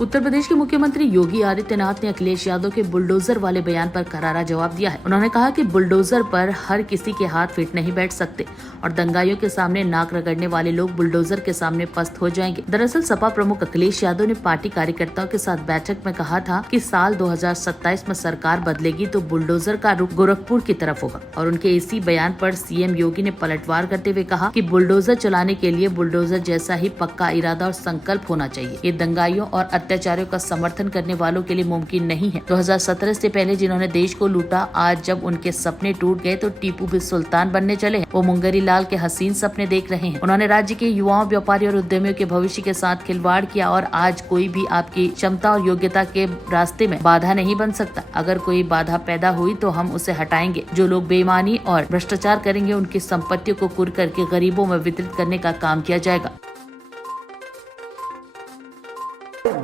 उत्तर प्रदेश के मुख्यमंत्री योगी आदित्यनाथ ने अखिलेश यादव के बुलडोजर वाले बयान पर करारा जवाब दिया है। उन्होंने कहा कि बुलडोजर पर हर किसी के हाथ फिट नहीं बैठ सकते और दंगाइयों के सामने नाक रगड़ने वाले लोग बुलडोजर के सामने पस्त हो जाएंगे। दरअसल सपा प्रमुख अखिलेश यादव ने पार्टी कार्यकर्ताओं के साथ बैठक में कहा था कि साल 2027 में सरकार बदलेगी तो बुलडोजर का रुख गोरखपुर की तरफ होगा और उनके इसी बयान पर सीएम योगी ने पलटवार करते हुए कहा कि बुलडोजर चलाने के लिए बुलडोजर जैसा ही पक्का इरादा और संकल्प होना चाहिए। ये दंगाइयों और अत्याचारियों का समर्थन करने वालों के लिए मुमकिन नहीं है। 2017 से पहले जिन्होंने देश को लूटा, आज जब उनके सपने टूट गए तो टीपू भी सुल्तान बनने चले हैं। वो मुंगेरी लाल के हसीन सपने देख रहे हैं। उन्होंने राज्य के युवाओं, व्यापारियों और उद्यमियों के भविष्य के साथ खिलवाड़ किया और आज कोई भी आपकी क्षमता और योग्यता के रास्ते में बाधा नहीं बन सकता। अगर कोई बाधा पैदा हुई तो हम उसे हटाएंगे। जो लोग बेईमानी और भ्रष्टाचार करेंगे उनकी संपत्तियों को कुर्क करके गरीबों में वितरित करने का काम किया जाएगा।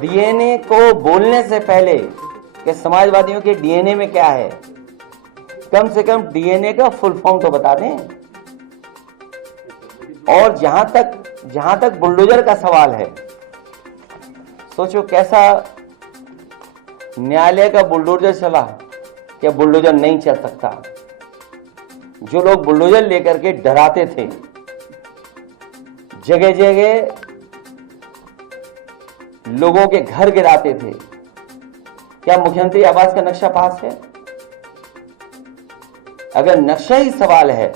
डीएनए को बोलने से पहले कि समाजवादियों के डीएनए में क्या है, कम से कम डीएनए का फुल फॉर्म तो बता दें। और जहां तक बुलडोजर का सवाल है, सोचो कैसा न्यायालय का बुलडोजर चला, क्या बुलडोजर नहीं चल सकता। जो लोग बुलडोजर लेकर के डराते थे, जगह जगह लोगों के घर गिराते थे, क्या मुख्यमंत्री आवास का नक्शा पास है? अगर नक्शा ही सवाल है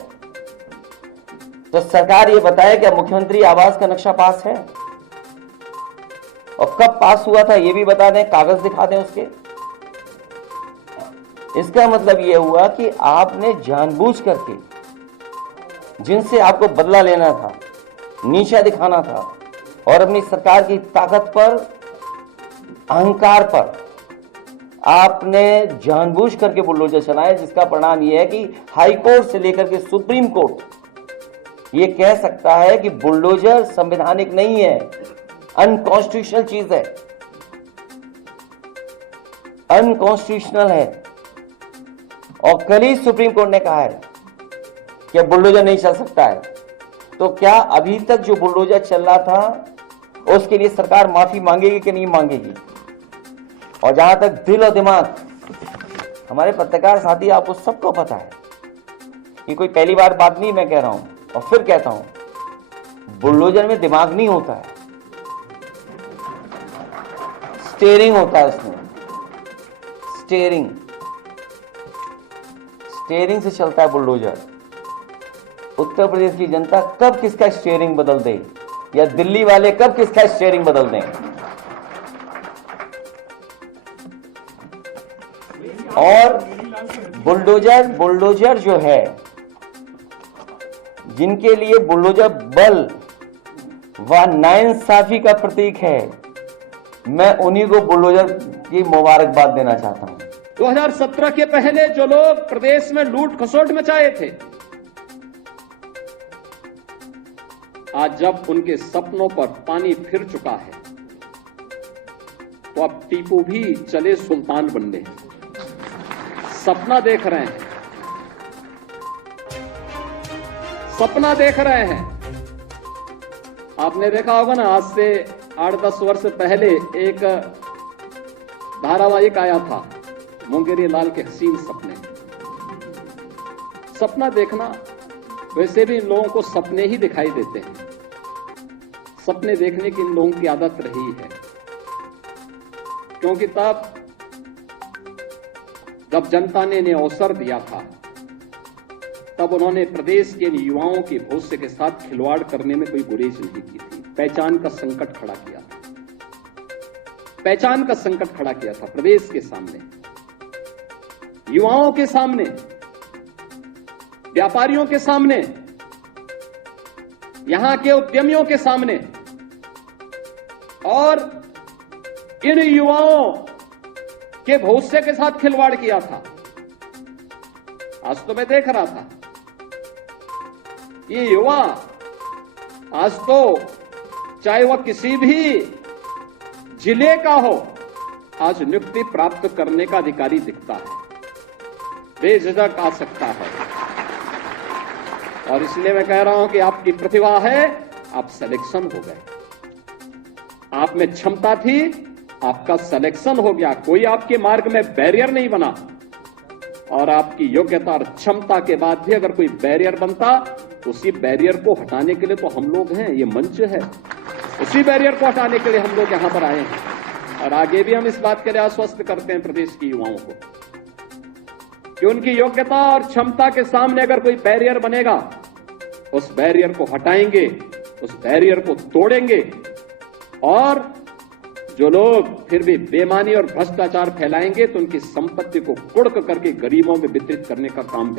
तो सरकार ये बताए क्या मुख्यमंत्री आवास का नक्शा पास है, और कब पास हुआ था ये भी बता दें, कागज दिखा दें उसके। इसका मतलब ये हुआ कि आपने जानबूझ करके जिनसे आपको बदला लेना था, नीचा दिखाना था और अपनी सरकार की ताकत पर, अहंकार पर आपने जानबूझ करके बुलडोजर चलाए, जिसका परिणाम यह है कि हाई कोर्ट से लेकर के सुप्रीम कोर्ट ये कह सकता है कि बुलडोजर संवैधानिक नहीं है, अनकॉन्स्टिट्यूशनल चीज है, अनकॉन्स्टिट्यूशनल है। और कल ही सुप्रीम कोर्ट ने कहा है कि बुलडोजर नहीं चल सकता है। तो क्या अभी तक जो बुलडोजर चल रहा था उसके लिए सरकार माफी मांगेगी कि नहीं मांगेगी? और जहां तक दिल और दिमाग, हमारे पत्रकार साथी आपको सबको पता है, ये कोई पहली बार बात नहीं मैं कह रहा हूं, और फिर कहता हूं, बुलडोजर में दिमाग नहीं होता है, स्टीयरिंग होता है उसमें। स्टीयरिंग से चलता है बुलडोजर। उत्तर प्रदेश की जनता कब किसका स्टीयरिंग बदल दे, या दिल्ली वाले कब किसका स्टीयरिंग बदल दें। और बुलडोजर जो है, जिनके लिए बुलडोजर बल व नाइंसाफी का प्रतीक है, मैं उन्हीं को बुलडोजर की मुबारकबाद देना चाहता हूं। 2017 के पहले जो लोग प्रदेश में लूट खसोट मचाए थे, आज जब उनके सपनों पर पानी फिर चुका है तो अब टीपू भी चले सुल्तान बनने। सपना देख रहे हैं, सपना देख रहे हैं। आपने देखा होगा ना, आज से 8-10 वर्ष पहले एक धारावाहिक आया था, मुंगेरी लाल के हसीन सपने। सपना देखना, वैसे भी इन लोगों को सपने ही दिखाई देते हैं। सपने देखने की इन लोगों की आदत रही है, क्योंकि तब जब जनता ने इन्हें अवसर दिया था, तब उन्होंने प्रदेश के युवाओं के भविष्य के साथ खिलवाड़ करने में कोई गुरेज नहीं की थी। पहचान का संकट खड़ा किया था, पहचान का संकट खड़ा किया था प्रदेश के सामने, युवाओं के सामने, व्यापारियों के सामने, यहां के उद्यमियों के सामने। और इन युवाओं के भविष्य के साथ खिलवाड़ किया था। आज तो मैं देख रहा था, ये युवा आज तो चाहे वह किसी भी जिले का हो, आज नियुक्ति प्राप्त करने का अधिकारी दिखता है, बेझिझक आ सकता है। और इसलिए मैं कह रहा हूं कि आपकी प्रतिभा है, आप सिलेक्शन हो गए। आप में क्षमता थी, आपका सिलेक्शन हो गया, कोई आपके मार्ग में बैरियर नहीं बना, और आपकी योग्यता और क्षमता के बाद भी अगर कोई बैरियर बनता तो उसी बैरियर को हटाने के लिए तो हम लोग हैं, ये मंच है, उसी बैरियर को हटाने के लिए हम लोग यहां पर आए हैं। और आगे भी हम इस बात के लिए आश्वस्त करते हैं प्रदेश के युवाओं को कि उनकी योग्यता और क्षमता के सामने अगर कोई बैरियर बनेगा, उस बैरियर को हटाएंगे, उस बैरियर को तोड़ेंगे, और जो लोग फिर भी बेईमानी और भ्रष्टाचार फैलाएंगे तो उनकी संपत्ति को कुड़क करके गरीबों में वितरित करने का काम भी